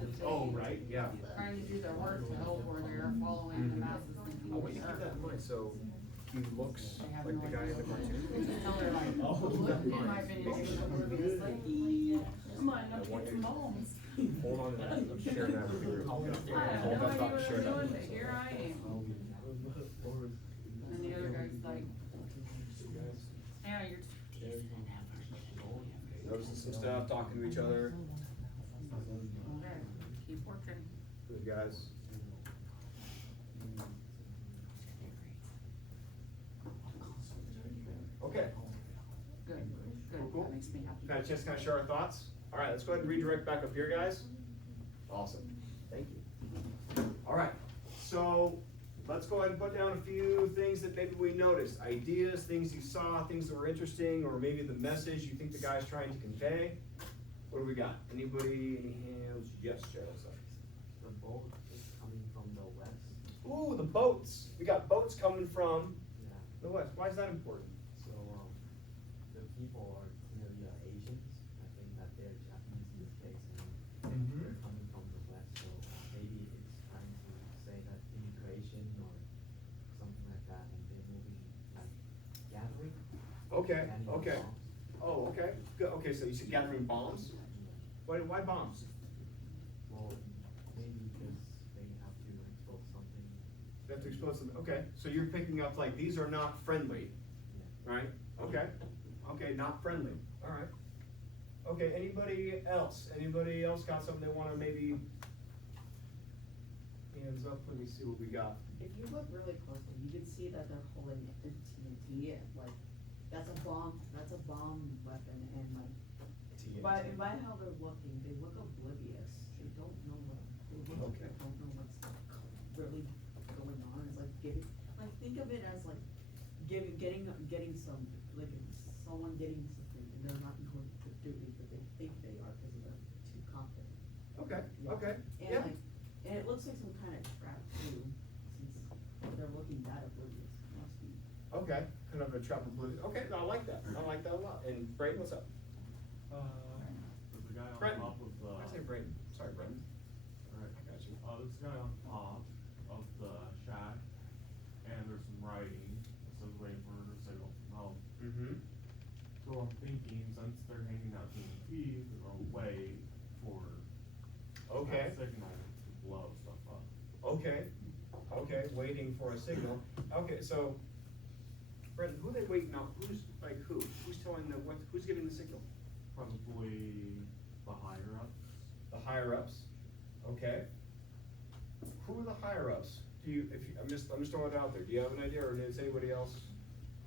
that they. Oh, right, yeah. Trying to do their work to help where they're following the masses thinking. I want you to keep that in mind, so he looks They have like no the guy in the idea. cartoon. Just tell her like, in my opinion, they should oblivious, like, come on, I up want get you some bombs. Hold on to that, I'm sharing that with the group. I Hold have that no idea thought, what share I'm that. doing, but here I am. And the other guy's like, yeah, you're. Noticing some stuff, talking to each other. Okay, keep working. Good guys. Okay, Good, good, Cool. that makes me happy. got a chance to kind of share our thoughts? All right, let's go ahead and redirect back up here, guys. Awesome, thank you. All right, so let's go ahead and put down a few things that maybe we noticed. Ideas, things you saw, things that were interesting, or maybe the message you think the guy's trying to convey. What do we got? Anybody, any hands? Yes, Cheryl, sorry. The boat is coming from the west. Ooh, the boats. We got boats coming from Yeah. the west. Why is that important? So the people are clearly Asians. I think that they're Japanese in this case, and they're coming from the west. So maybe it's trying to say that immigration or something like that, and they're moving like gathering. Okay, gathering okay. bombs. Oh, okay. Good. Okay, so you said gathering bombs? Why bombs? Well, maybe because they have to explode something. They have to explode something. Okay, so you're picking up like these are not friendly, Yeah. right? Okay. Okay, not friendly. All right. Okay, anybody else? Anybody else got something they want to maybe hands up? Let me see what we got. If you look really closely, you can see that they're holding the TNT, like, that's a bomb weapon, and like, TNT. by how they're looking, they look oblivious, they don't know what, they look like Okay. they don't know what's really going on, it's like think of it as like getting some, like, someone getting something, and they're not going to do it, but they think they are, because they're too confident. Okay, Yeah. okay. And Yeah. like, and it looks like some kind of trap too, since they're looking that oblivious, it must be. Okay, kind of a trap of blue. Okay, I like that. I like that a lot. And Brayden, what's up? There's a guy on Brenton. top of the. I say Brayden. Sorry, Brayden. Alright. I got you. There's a guy on top of the shack, and there's some writing, it says waiting for a signal from home. Mm-hmm. So I'm thinking, since they're handing out TNT, they're gonna wait for Okay. that signal to blow stuff up. Okay. Okay, waiting for a signal. Okay, so, Brayden, who are they waiting on? Who's, like, who? Who's telling them what, who's giving the signal? Probably the higher ups. The higher ups. Okay. Who are the higher ups? Do you, I'm just throwing it out there. Do you have an idea, or does anybody else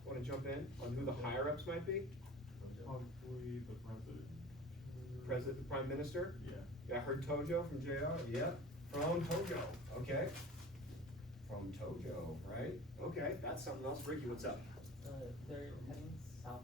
wanna jump in on who the higher ups might be? Probably the president. President, the Prime Minister? Yeah. Yeah, I heard Tojo from JR, yeah, from Tojo, okay. From Tojo, right? Okay, that's something else. Ricky, what's up? They're heading south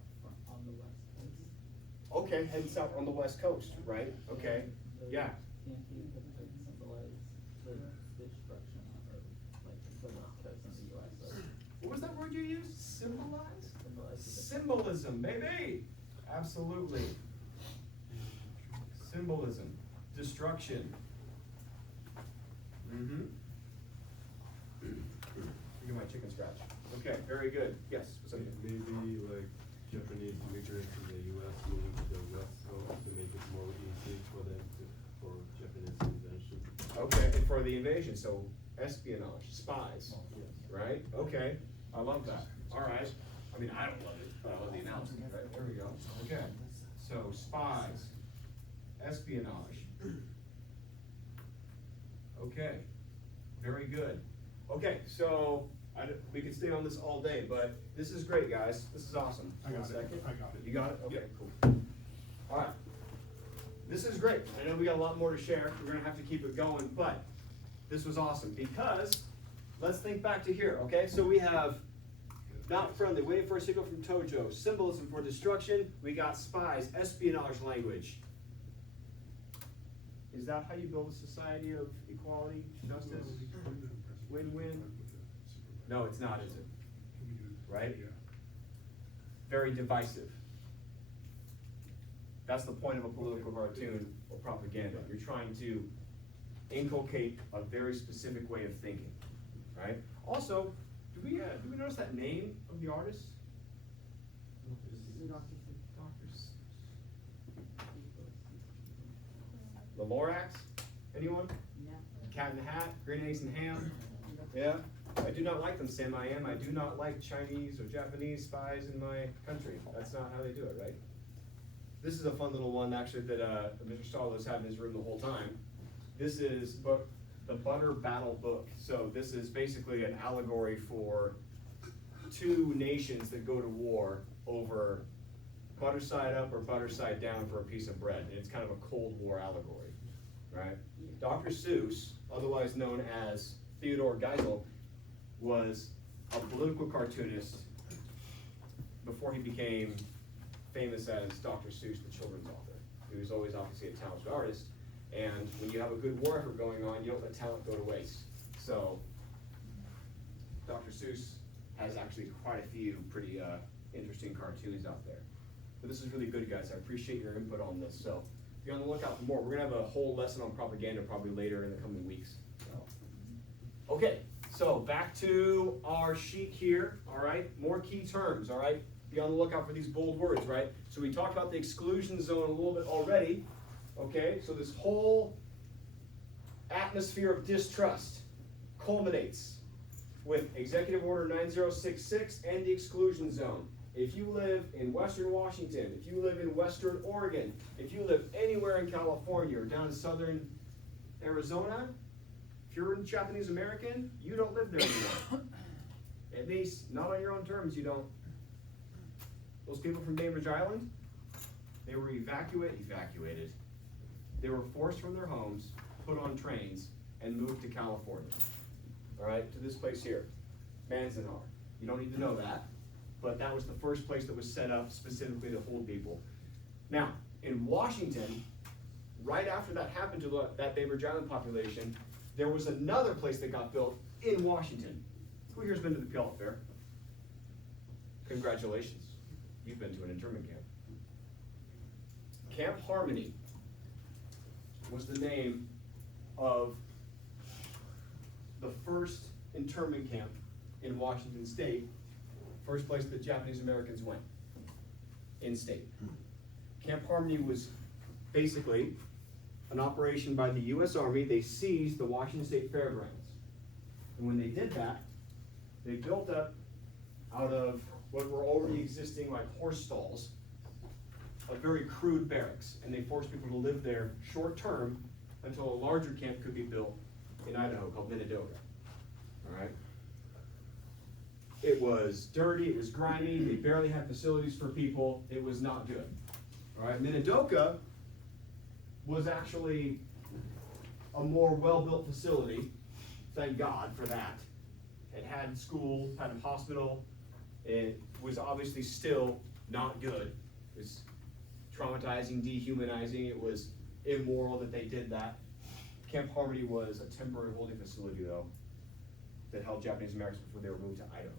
on the west coast. Okay, heading south on the west coast, right? Okay, The yeah. TNT could symbolize the destruction of, like, the west coast of the US. So What was that word you used? Symbolize? symbolize the Symbolism, baby! Absolutely. Symbolism, destruction. Mm-hmm. You get my chicken scratch. Okay, very good. Yes, what's up? Maybe like Japanese immigrants in the US moving to the west coast to make it more easy for them for Japanese invention. Okay, and for the invasion, so espionage, spies, Yes. right? Okay, I love that. All right. I mean, I don't love it, but I love the announcement, right? There we go. Okay, so spies, espionage. Okay, very good. Okay, so we could stay on this all day, but this is great, guys. This is awesome. I got it. Second. I got it. You got it? Okay, Yep. cool. All right. This is great. I know we got a lot more to share. We're gonna have to keep it going, but this was awesome because let's think back to here, okay? So we have not friendly, waiting for a signal from Tojo, symbolism for destruction. We got spies, espionage language. Is that how you build a society of equality, justice, win-win? No, it's not, is it? Right? Yeah. Very divisive. That's the point of a political cartoon or propaganda. You're trying to inculcate a very specific way of thinking, right? Also, do we notice that name of the artist? Doctors. The Lorax? Anyone? Yeah. Cat in the Hat, Green Eggs and Ham? Yeah? I do not like them, Sam I am. I do not like Chinese or Japanese spies in my country. That's not how they do it, right? This is a fun little one, actually, that Mr. Starlow's had in his room the whole time. This is the Butter Battle Book. So this is basically an allegory for two nations that go to war over butter side up or butter side down for a piece of bread. And it's kind of a Cold War allegory, right? Dr. Seuss, otherwise known as Theodore Geisel, was a political cartoonist before he became famous as Dr. Seuss, the children's author. He was always obviously a talented artist, and when you have a good war effort going on, you don't let talent go to waste. So, Dr. Seuss has actually quite a few pretty interesting cartoons out there. But this is really good, guys. I appreciate your input on this. So, be on the lookout for more. We're gonna have a whole lesson on propaganda probably later in the coming weeks. So. Okay, so back to our sheet here, all right? More key terms, all right? Be on the lookout for these bold words, right? So we talked about the exclusion zone a little bit already, okay? So this whole atmosphere of distrust culminates with Executive Order 9066 and the exclusion zone. If you live in Western Washington, if you live in Western Oregon, if you live anywhere in California or down in Southern Arizona, if you're a Japanese American, you don't live there anymore. At least, not on your own terms, you don't. Those people from Bainbridge Island, they were evacuated. They were forced from their homes, put on trains, and moved to California. All right, to this place here, Manzanar. You don't need to know that, but that was the first place that was set up specifically to hold people. Now, in Washington, right after that happened to that Bainbridge Island population, there was another place that got built in Washington. Who here's been to the Puyallup Fair? Congratulations. You've been to an internment camp. Camp Harmony was the name of the first internment camp in Washington State, first place that Japanese Americans went in state. Camp Harmony was basically an operation by the U.S. Army. They seized the Washington State Fairgrounds. And when they did that, they built up out of what were already existing like horse stalls, a very crude barracks, and they forced people to live there short term until a larger camp could be built in Idaho called Minidoka. All right. It was dirty, it was grimy, they barely had facilities for people, it was not good. All right, Minidoka was actually a more well-built facility, thank God for that. It had school, had a hospital. It was obviously still not good. It was traumatizing, dehumanizing. It was immoral that they did that. Camp Harmony was a temporary holding facility, though, that held Japanese Americans before they were moved to Idaho.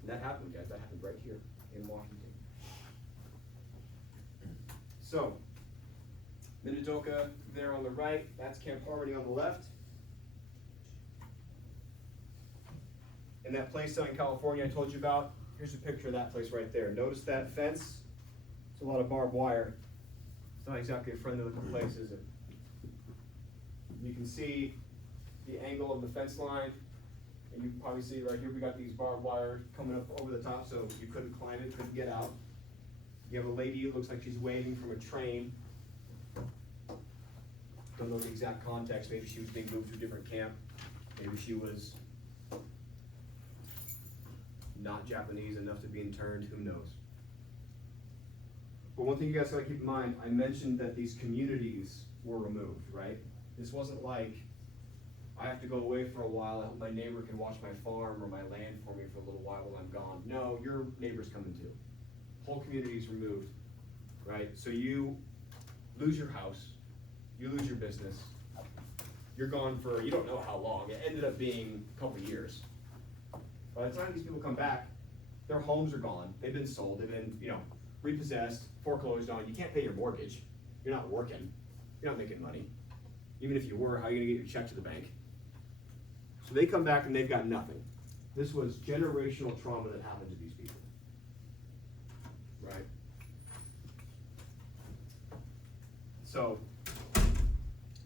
And that happened, guys. That happened right here in Washington. So, Minidoka there on the right. That's Camp Harmony on the left. And that place down in California I told you about, here's a picture of that place right there. Notice that fence? It's a lot of barbed wire. It's not exactly a friendly looking place, is it? You can see the angle of the fence line, and you can probably see right here we got these barbed wire coming up over the top, so you couldn't climb it, couldn't get out. You have a lady who looks like she's waving from a train. Don't know the exact context. Maybe she was being moved to a different camp. Maybe she was not Japanese enough to be interned, who knows. But one thing you guys gotta keep in mind, I mentioned that these communities were removed, right? This wasn't like, I have to go away for a while, I hope my neighbor can watch my farm or my land for me for a little while while I'm gone. No, your neighbor's coming too. Whole community's removed, right? So you lose your house, you lose your business, you're gone for, you don't know how long. It ended up being a couple years. By the time these people come back, their homes are gone. They've been sold. They've been, repossessed, foreclosed on. You can't pay your mortgage. You're not working. You're not making money. Even if you were, how are you gonna get your check to the bank? So they come back and they've got nothing. This was generational trauma that happened to these people. Right? So,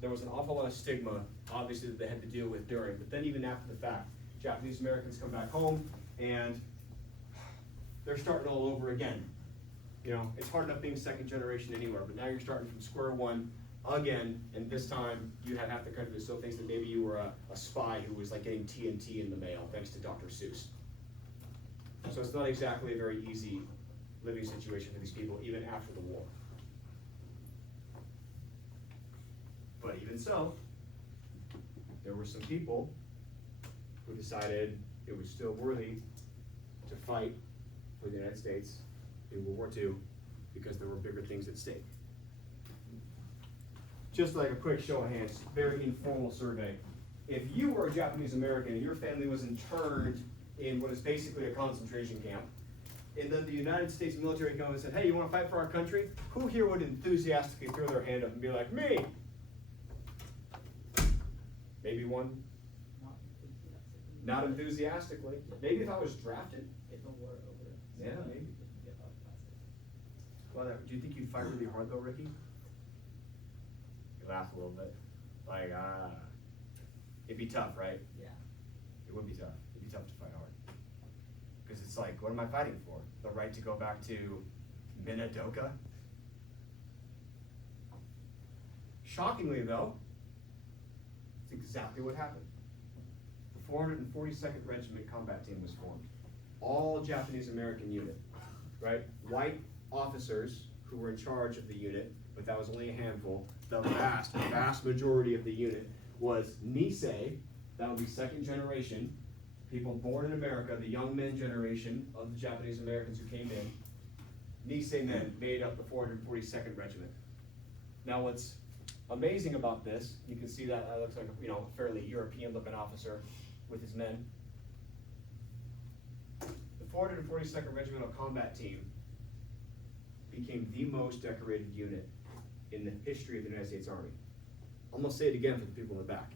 there was an awful lot of stigma, obviously, that they had to deal with during, but then even after the fact, Japanese Americans come back home and they're starting all over again. You know, it's hard enough being second generation anywhere, but now you're starting from square one again, and this time you had half the country that still thinks that maybe you were a spy who was like getting TNT in the mail thanks to Dr. Seuss. So it's not exactly a very easy living situation for these people, even after the war. But even so, there were some people who decided it was still worthy to fight for the United States in World War II because there were bigger things at stake. Just like a quick show of hands, very informal survey. If you were a Japanese American and your family was interned in what is basically a concentration camp, and then the United States military came and said, hey, you want to fight for our country? Who here would enthusiastically throw their hand up and be like, me? Maybe one. Not enthusiastically. Maybe if I was drafted. Get the war over. Yeah, maybe. Get off past it. Well, do you think you'd fight really hard though, Ricky? You laugh a little bit. Like, it'd be tough, right? Yeah. It would be tough. It'd be tough to fight hard. Because it's like, what am I fighting for? The right to go back to Minidoka? Shockingly though, it's exactly what happened. The 442nd Regiment Combat Team was formed. All Japanese American unit, right? White officers who were in charge of the unit, but that was only a handful. The vast majority of the unit was Nisei, that would be second generation, people born in America, the young men generation of the Japanese Americans who came in. Nisei men made up the 442nd Regiment. Now what's amazing about this, you can see that looks like a fairly European looking officer with his men. The 442nd Regimental Combat Team became the most decorated unit in the history of the United States Army. I'm gonna say it again for the people in the back.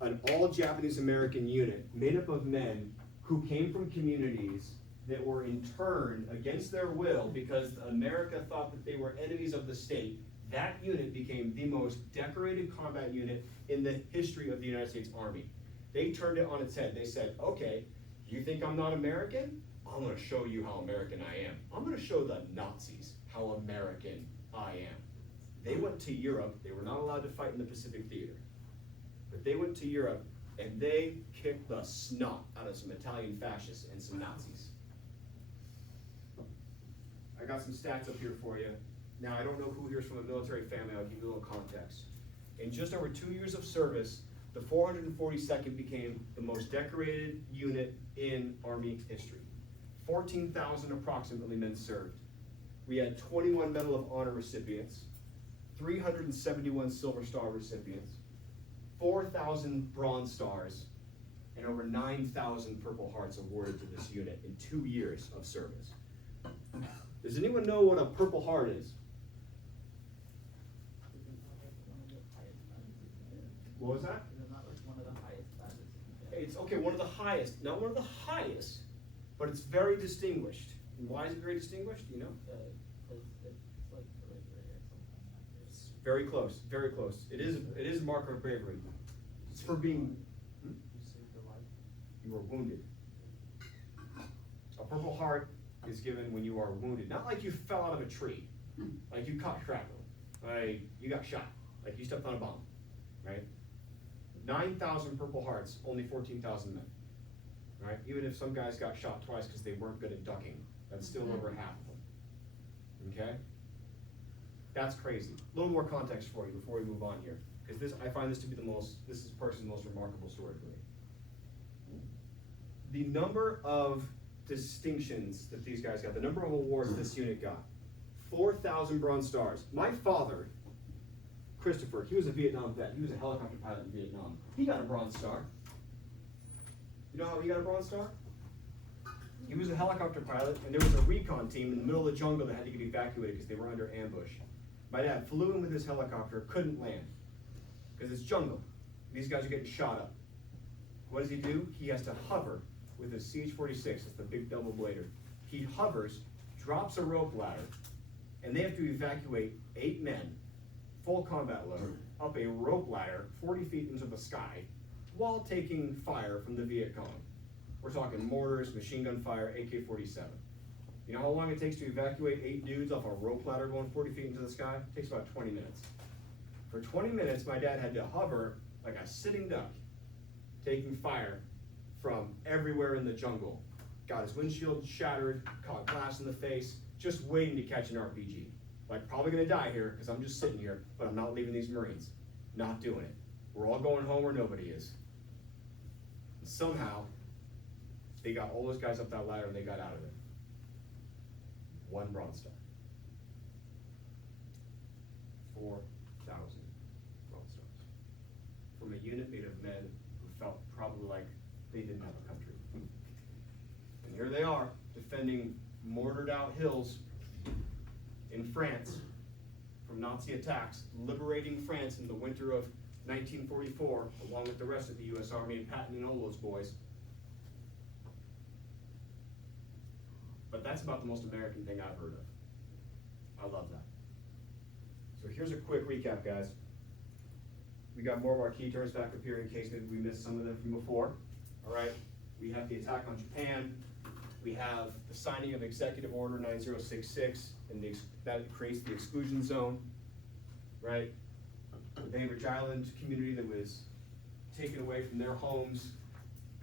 An all Japanese American unit made up of men who came from communities that were interned against their will because America thought that they were enemies of the state. That unit became the most decorated combat unit in the history of the United States Army. They turned it on its head. They said, okay, you think I'm not American? I'm gonna show you how American I am. I'm gonna show the Nazis how American I am. They went to Europe. They were not allowed to fight in the Pacific Theater. But they went to Europe and they kicked the snot out of some Italian fascists and some Nazis. I got some stats up here for you. Now, I don't know who here's from a military family. I'll give you a little context. In just over 2 years of service, the 442nd became the most decorated unit in Army history. 14,000 approximately men served. We had 21 Medal of Honor recipients, 371 Silver Star recipients, 4,000 Bronze Stars, and over 9,000 Purple Hearts awarded to this unit in 2 years of service. Does anyone know what a Purple Heart is? What was that? Is it not like one of the highest badges you can get? It's okay, one of the highest, not one of the highest, but it's very distinguished. And why is it very distinguished? Do you know? Because it's like bravery or something. It's very close, very close. It is a marker of bravery. It's for being, You saved your life. you were wounded. A Purple Heart is given when you are wounded. Not like you fell out of a tree, like you caught shrapnel, like you got shot, like you stepped on a bomb, right? 9,000 Purple Hearts, only 14,000 men, right? Even if some guys got shot twice because they weren't good at ducking, that's still over half of them, okay? That's crazy. A little more context for you before we move on here, because I find this to be this is personally the most remarkable story for me. The number of distinctions that these guys got, the number of awards this unit got, 4,000 Bronze Stars. My father, Christopher, he was a Vietnam vet. He was a helicopter pilot in Vietnam. He got a Bronze Star. You know how he got a Bronze Star? He was a helicopter pilot, and there was a recon team in the middle of the jungle that had to get evacuated because they were under ambush. My dad flew in with his helicopter, couldn't land. because it's jungle. These guys are getting shot up. What does he do? He has to hover with his CH-46, it's the big double blader. He hovers, drops a rope ladder, and they have to evacuate 8 men, full combat load, up a rope ladder 40 feet into the sky, while taking fire from the Viet Cong. We're talking mortars, machine gun fire, AK-47. You know how long it takes to evacuate 8 dudes off a rope ladder going 40 feet into the sky? It takes about 20 minutes. For 20 minutes, my dad had to hover like a sitting duck, taking fire from everywhere in the jungle. Got his windshield shattered, caught glass in the face, just waiting to catch an RPG. Like, probably gonna die here, because I'm just sitting here, but I'm not leaving these Marines. Not doing it. We're all going home where nobody is. And somehow, they got all those guys up that ladder and they got out of it. 1 Bronze Star. 4,000 Bronze Stars. From a unit made of men who felt probably like they didn't have a country. And here they are, defending mortared out hills in France from Nazi attacks, liberating France in the winter of 1944, along with the rest of the U.S. Army and Patton and all those boys. But that's about the most American thing I've heard of. I love that. So here's a quick recap, guys. We got more of our key terms back up here in case maybe we missed some of them from before. All right, we have the attack on Japan. We have the signing of Executive Order 9066, and that creates the exclusion zone, right? The Bainbridge Island community that was taken away from their homes,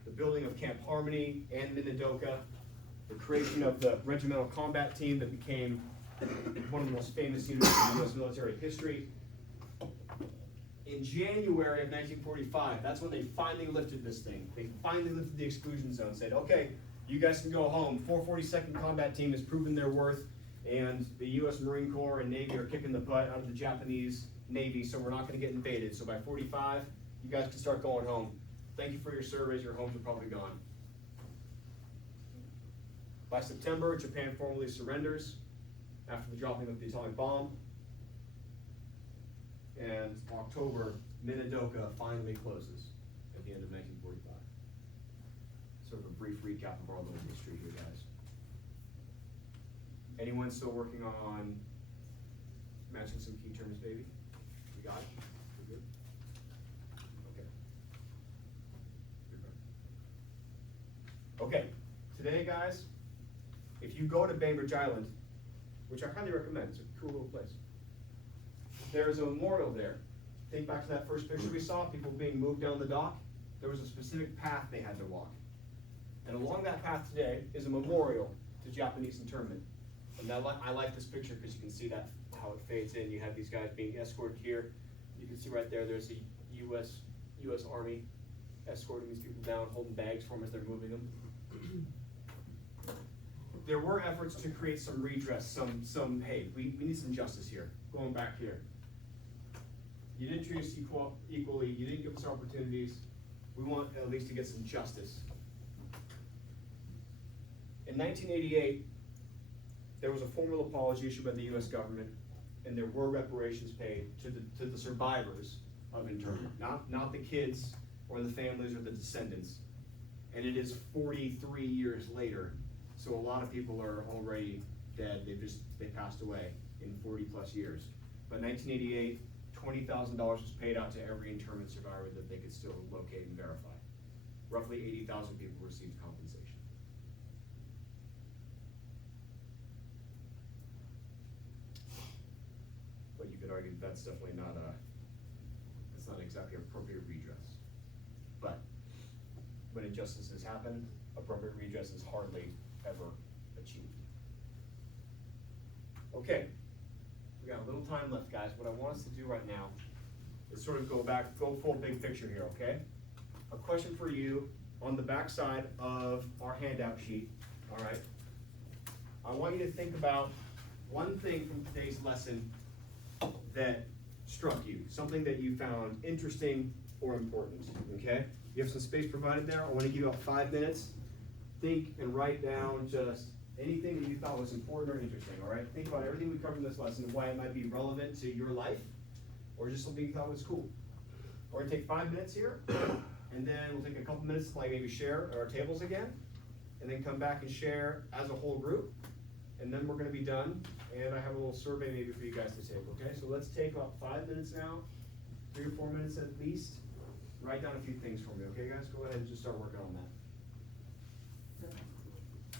the building of Camp Harmony and Minidoka, the creation of the regimental combat team that became one of the most famous units in U.S. military history. In January of 1945, that's when they finally lifted this thing. They finally lifted the exclusion zone, said, okay, you guys can go home. 442nd Combat Team has proven their worth, and the U.S. Marine Corps and Navy are kicking the butt out of the Japanese Navy, so we're not going to get invaded. So by 45, you guys can start going home. Thank you for your service. Your homes are probably gone. By September, Japan formally surrenders after the dropping of the atomic bomb. And October, Minidoka finally closes at the end of 1945. Sort of a brief recap of our little history here, guys. Anyone still working on matching some key terms, baby? You got it? We're good? Okay. Okay, today, guys, if you go to Bainbridge Island, which I highly recommend, it's a cool little place, there's a memorial there. Think back to that first picture we saw, people being moved down the dock. There was a specific path they had to walk. And along that path today is a memorial to Japanese internment. And I like this picture because you can see that how it fades in. You have these guys being escorted here. You can see right there, there's the U.S. Army escorting these people down, holding bags for them as they're moving them. There were efforts to create some redress, hey, we need some justice here, going back here. You didn't treat us equally, you didn't give us opportunities. We want at least to get some justice. In 1988, there was a formal apology issued by the U.S. government, and there were reparations paid to the survivors of internment, not the kids or the families or the descendants. And it is 43 years later, so a lot of people are already dead. They passed away in 40 plus years. But 1988, $20,000 was paid out to every internment survivor that they could still locate and verify. Roughly 80,000 people received compensation. But you could argue that's definitely not exactly appropriate redress. But when injustices happen, appropriate redress is hardly ever achieved. Okay, we got a little time left, guys. What I want us to do right now is sort of go full big picture here, okay? A question for you on the back side of our handout sheet, all right? I want you to think about one thing from today's lesson that struck you, something that you found interesting or important, okay? You have some space provided there. I want to give you about 5 minutes. Think and write down just anything that you thought was important or interesting, all right? Think about everything we covered in this lesson and why it might be relevant to your life or just something you thought was cool. We're gonna take 5 minutes here, and then we'll take a couple minutes to like maybe share at our tables again, and then come back and share as a whole group, and then we're gonna be done, and I have a little survey maybe for you guys to take, okay? So let's take about 5 minutes now, 3 or 4 minutes at least, write down a few things for me, okay guys? Go ahead and just start working on that.